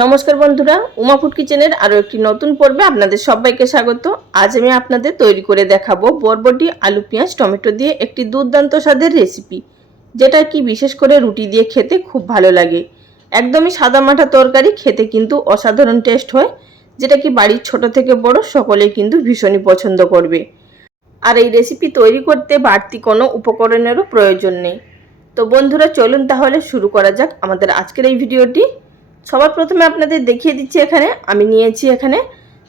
নমস্কার বন্ধুরা, উমা ফুড কিচেনের আরও একটি নতুন পর্বে আপনাদের সবাইকে স্বাগত। আজ আমি আপনাদের তৈরি করে দেখাবো বরবটি, আলু, পেঁয়াজ, টমেটো দিয়ে একটি দুর্দান্ত স্বাদের রেসিপি, যেটা কি বিশেষ করে রুটি দিয়ে খেতে খুব ভালো লাগে। একদমই সাদা মাঠা তরকারি খেতে কিন্তু অসাধারণ টেস্ট হয়, যেটা কি বাড়ির ছোট থেকে বড় সকলেই কিন্তু ভীষণই পছন্দ করবে। আর এই রেসিপি তৈরি করতে বাড়তি কোনো উপকরণেরও প্রয়োজন নেই। তো বন্ধুরা, চলুন তাহলে শুরু করা যাক আমাদের আজকের এই ভিডিওটি। সবার প্রথমে আপনাদের দেখিয়ে দিচ্ছি এখানে, আমি নিয়েছি এখানে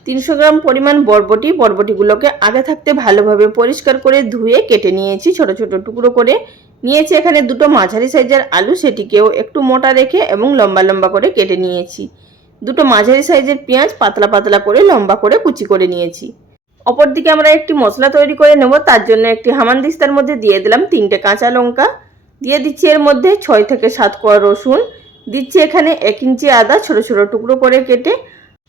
তিনশো গ্রাম পরিমাণ বরবটি। বরবটিগুলোকে আগে থাকতে ভালোভাবে পরিষ্কার করে ধুয়ে কেটে নিয়েছি, ছোট ছোট টুকরো করে। নিয়েছি এখানে দুটো মাঝারি সাইজের আলু, সেটিকেও একটু মোটা রেখে এবং লম্বা লম্বা করে কেটে নিয়েছি। দুটো মাঝারি সাইজের পেঁয়াজ পাতলা পাতলা করে লম্বা করে কুচি করে নিয়েছি। অপরদিকে আমরা একটি মশলা তৈরি করে নেব, তার জন্য একটি হামানদিস্তার মধ্যে দিয়ে দিলাম তিনটে কাঁচা লঙ্কা। দিয়ে দিচ্ছি এর মধ্যে ছয় থেকে সাত কোয়া রসুন। দিচ্ছি এখানে এক ইঞ্চি আদা ছোট ছোট টুকরো করে কেটে।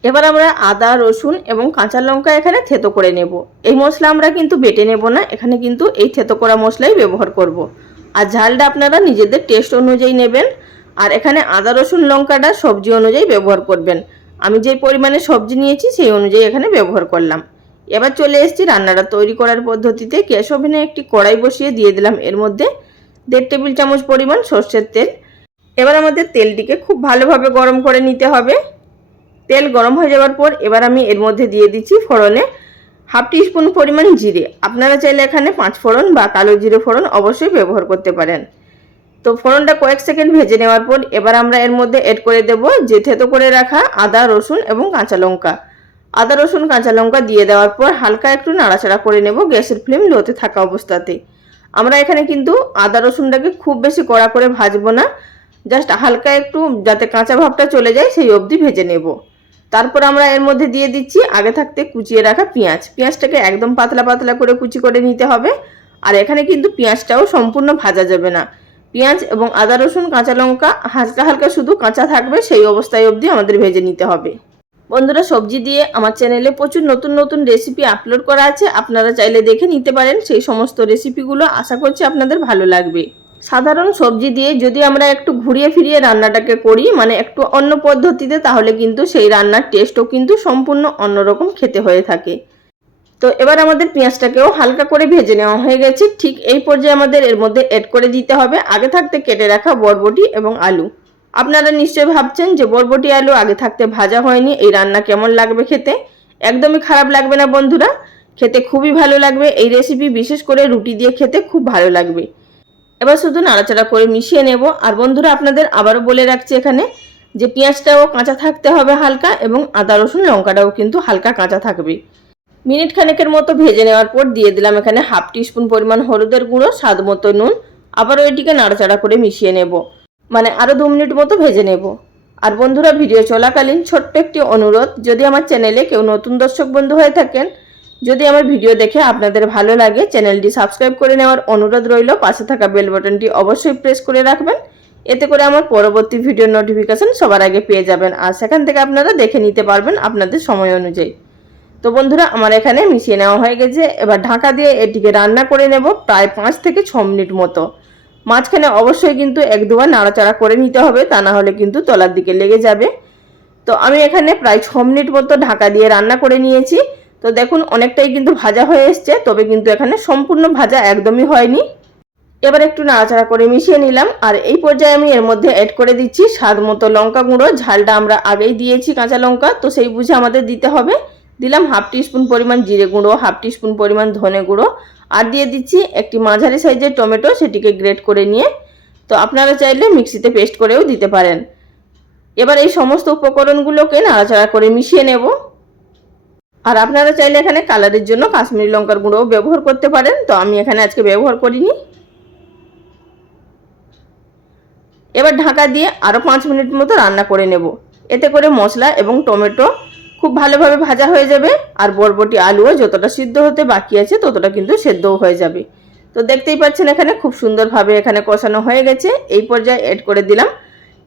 এবার আমরা আদা, রসুন এবং কাঁচা লঙ্কা এখানে থেতো করে নেব। এই মশলা আমরা কিন্তু বেটে নেব না, এখানে কিন্তু এই থেতো করা মশলাই ব্যবহার করব। আর ঝালটা আপনারা নিজেদের টেস্ট অনুযায়ী নেবেন। আর এখানে আদা, রসুন, লঙ্কাটা সবজি অনুযায়ী ব্যবহার করবেন। আমি যে পরিমাণে সবজি নিয়েছি সেই অনুযায়ী এখানে ব্যবহার করলাম। এবার চলে এসেছি রান্নাটা তৈরি করার পদ্ধতিতে। গ্যাস ওভেনে একটি কড়াই বসিয়ে দিয়ে দিলাম। এর মধ্যে দেড় টেবিল চামচ পরিমাণ সর্ষের তেল এবার আমাদের তেলটিকে খুব ভালোভাবে গরম করে নিতে হবে। তেল গরম হয়ে যাওয়ার পর এবার আমি এর মধ্যে দিয়ে দিচ্ছি ফোড়নে হাফ টিস্পুন পরিমাণ জিরে। আপনারা চাইলে এখানে পাঁচ ফোড়ন বা কালো জিরে ফোড়ন অবশ্যই ব্যবহার করতে পারেন। তো ফোড়নটা কয়েক সেকেন্ড ভেজে নেওয়ার পর এবার আমরা এর মধ্যে এড করে দেব যে থেতো করে রাখা আদা, রসুন এবং কাঁচা লঙ্কা। আদা, রসুন, কাঁচা লঙ্কা দিয়ে দেওয়ার পর হালকা একটু নাড়াচাড়া করে নেব গ্যাসের ফ্লেম লোতে থাকা অবস্থাতে। আমরা এখানে কিন্তু আদা, রসুনটাকে খুব বেশি কড়া করে ভাজবো না। জাস্ট হালকা একটু যাতে কাঁচা ভাবটা চলে যায়, সেই অবধি ভেজে নেব। তারপর আমরা এর মধ্যে দিয়ে দিচ্ছি আগে থাকতে কুচিয়ে রাখা পেঁয়াজ। পেঁয়াজটাকে একদম পাতলা পাতলা করে কুচি করে নিতে হবে। আর এখানে কিন্তু পেঁয়াজটাও সম্পূর্ণ ভাজা যাবে না। পেঁয়াজ এবং আদা, রসুন, কাঁচা লঙ্কা, হালকা হালকা শুধু কাঁচা থাকবে, সেই অবস্থায় অবধি আমাদের ভেজে নিতে হবে। বন্ধুরা, সবজি দিয়ে আমার চ্যানেলে প্রচুর নতুন নতুন রেসিপি আপলোড করা আছে। আপনারা চাইলে দেখে নিতে পারেন। সেই সমস্ত রেসিপিগুলো আশা করছি আপনাদের ভালো লাগবে। সাধারণ সবজি দিয়ে যদি আমরা একটু ঘুরিয়ে ফিরিয়ে রান্নাটাকে করি মানে একটু অন্য পদ্ধতিতে, তাহলে কিন্তু সেই রান্নার টেস্টও কিন্তু সম্পূর্ণ অন্যরকম খেতে হয়ে থাকে। তো এবার আমাদের পেঁয়াজটাকেও হালকা করে ভেজে নেওয়া হয়ে গেছে। ঠিক এই পর্যায়ে আমাদের এর মধ্যে এড করে দিতে হবে। আগে থাকতে কেটে রাখা বরবটি এবং আলু। আপনারা নিশ্চয়ই ভাবছেন যে বরবটি, আলু আগে থাকতে ভাজা হয়নি, এই রান্না কেমন লাগবে খেতে? একদমই খারাপ লাগবে না বন্ধুরা। খেতে খুবই ভালো লাগবে। এই রেসিপি বিশেষ করে রুটি দিয়ে খেতে খুব ভালো লাগবে। এবার শুধু নাড়াচাড়া করে মিশিয়ে নেব। আর বন্ধুরা, আপনাদের আবারও বলে রাখছি এখানে যে পেঁয়াজটাও কাঁচা থাকতে হবে হালকা এবং আদা, রসুন, লঙ্কাটাও কিন্তু হালকা কাঁচা থাকবে। মিনিট খানেকের মতো ভেজে নেওয়ার পর দিয়ে দিলাম এখানে হাফ টিস্পুন পরিমাণ হলুদের গুঁড়ো, স্বাদ মতো নুন। আবারও এটিকে নাড়াচাড়া করে মিশিয়ে নেব। মানে আরও দু মিনিট মতো ভেজে নেব। আর বন্ধুরা, ভিডিও চলাকালীন ছোট্ট একটি অনুরোধ, যদি আমার চ্যানেলে কেউ নতুন দর্শক বন্ধু হয়ে থাকেন যদি আমার ভিডিও দেখে আপনাদের ভালো লাগে, চ্যানেলটি সাবস্ক্রাইব করে নেওয়ার অনুরোধ রইল। পাশে থাকা বেল বাটনটি অবশ্যই প্রেস করে রাখবেন। এতে করে আমার পরবর্তী ভিডিওর নোটিফিকেশন সবার আগে পেয়ে যাবেন আর সেখান থেকে আপনারা দেখে নিতে পারবেন আপনাদের সময় অনুযায়ী। তো বন্ধুরা, আমার এখানে মিশিয়ে নেওয়া হয়ে গেছে। এবার ঢাকা দিয়ে এটিকে রান্না করে নেব প্রায় পাঁচ থেকে ছ মিনিট মতো। মাঝখানে অবশ্যই কিন্তু এক দুবার নাড়াচাড়া করে নিতে হবে, তা না হলে কিন্তু তলার দিকে লেগে যাবে। তো আমি এখানে প্রায় ছ মিনিট মতো ঢাকা দিয়ে রান্না করে নিয়েছি। তো দেখুন, অনেকটাই কিন্তু ভাজা হয়ে এসছে, তবে কিন্তু এখানে সম্পূর্ণ ভাজা একদমই হয়নি। এবার একটু নাড়াচাড়া করে মিশিয়ে নিলাম, আর এই পর্যায়ে আমি এর মধ্যে অ্যাড করে দিচ্ছি স্বাদ মতো লঙ্কা গুঁড়ো। ঝালটা আমরা আগেই দিয়েছি কাঁচা লঙ্কা, তো সেই বুঝে আমাদের দিতে হবে। দিলাম হাফ টিস্পুন পরিমাণ জিরে গুঁড়ো, হাফ টিস্পুন পরিমাণ ধনে গুঁড়ো, আর দিয়ে দিচ্ছি একটি মাঝারি সাইজের টমেটো, সেটিকে গ্রেট করে নিয়ে। তো আপনারা চাইলে মিক্সিতে পেস্ট করেও দিতে পারেন। এবার এই সমস্ত উপকরণগুলোকে নাড়াচাড়া করে মিশিয়ে নেব। আর আপনারা চাইলে এখানে কালারের জন্য কাশ্মীরি লঙ্কার গুঁড়োও ব্যবহার করতে পারেন। তো আমি এখানে আজকে ব্যবহার করিনি। এবার ঢাকা দিয়ে আরও পাঁচ মিনিট মতো রান্না করে নেব। এতে করে মশলা এবং টমেটো খুব ভালোভাবে ভাজা হয়ে যাবে আর বরবটি আলুও যতটা সিদ্ধ হতে বাকি আছে ততটা কিন্তু সেদ্ধও হয়ে যাবে। তো দেখতেই পাচ্ছেন এখানে খুব সুন্দরভাবে এখানে কষানো হয়ে গেছে। এই পর্যায়ে অ্যাড করে দিলাম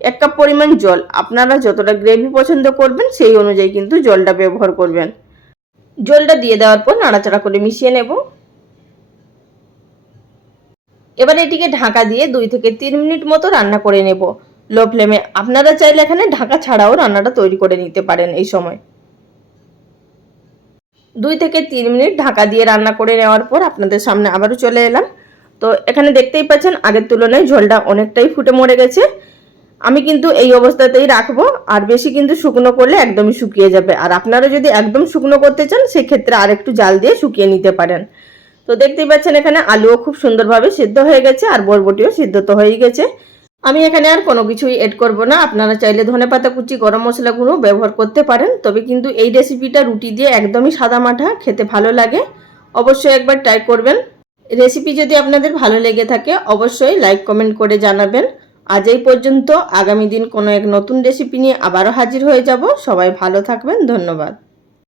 এক কাপ পরিমাণ জল। আপনারা যতটা গ্রেভি পছন্দ করবেন সেই অনুযায়ী কিন্তু জলটা ব্যবহার করবেন। জলটা দিয়ে দেওয়ার পর নাড়াচাড়া করে মিশিয়ে নেব। এবার এটিকে ঢাকা দিয়ে দুই থেকে তিন মিনিট মতো রান্না করে নেব। লো ফ্লেমে আপনারা চাইলে এখানে ঢাকা ছাড়াও রান্নাটা তৈরি করে নিতে পারেন এই সময়। দুই থেকে তিন মিনিট ঢাকা দিয়ে রান্না করে নেওয়ার পর আপনাদের সামনে আবারও চলে এলাম। তো এখানে দেখতেই পাচ্ছেন আগের তুলনায় ঝোলটা অনেকটাই ফুটে মরে গেছে। আমি কিন্তু এই অবস্থাতেই রাখব, আর বেশি কিন্তু শুকনো করলে একদমই শুকিয়ে যাবে। আর আপনারা যদি একদম শুকনো করতে চান, সেক্ষেত্রে আর একটু জাল দিয়ে শুকিয়ে নিতে পারেন। তো দেখতেই পাচ্ছেন এখানে আলুও খুব সুন্দরভাবে সিদ্ধ হয়ে গেছে, আর বরবটিও সিদ্ধ তো হয়েই গেছে। আমি এখানে আর কোনো কিছুই এড করব না। আপনারা চাইলে ধনে পাতা কুচি, গরম মশলা গুঁড়ো ব্যবহার করতে পারেন। তবে কিন্তু এই রেসিপিটা রুটি দিয়ে একদমই সাদা মাঠা খেতে ভালো লাগে। অবশ্যই একবার ট্রাই করবেন। রেসিপি যদি আপনাদের ভালো লেগে থাকে, অবশ্যই লাইক কমেন্ট করে জানাবেন। আজ এই পর্যন্ত। আগামী দিন কোনো এক নতুন রেসিপি নিয়ে আবারও হাজির হয়ে যাব। সবাই ভালো থাকবেন। ধন্যবাদ।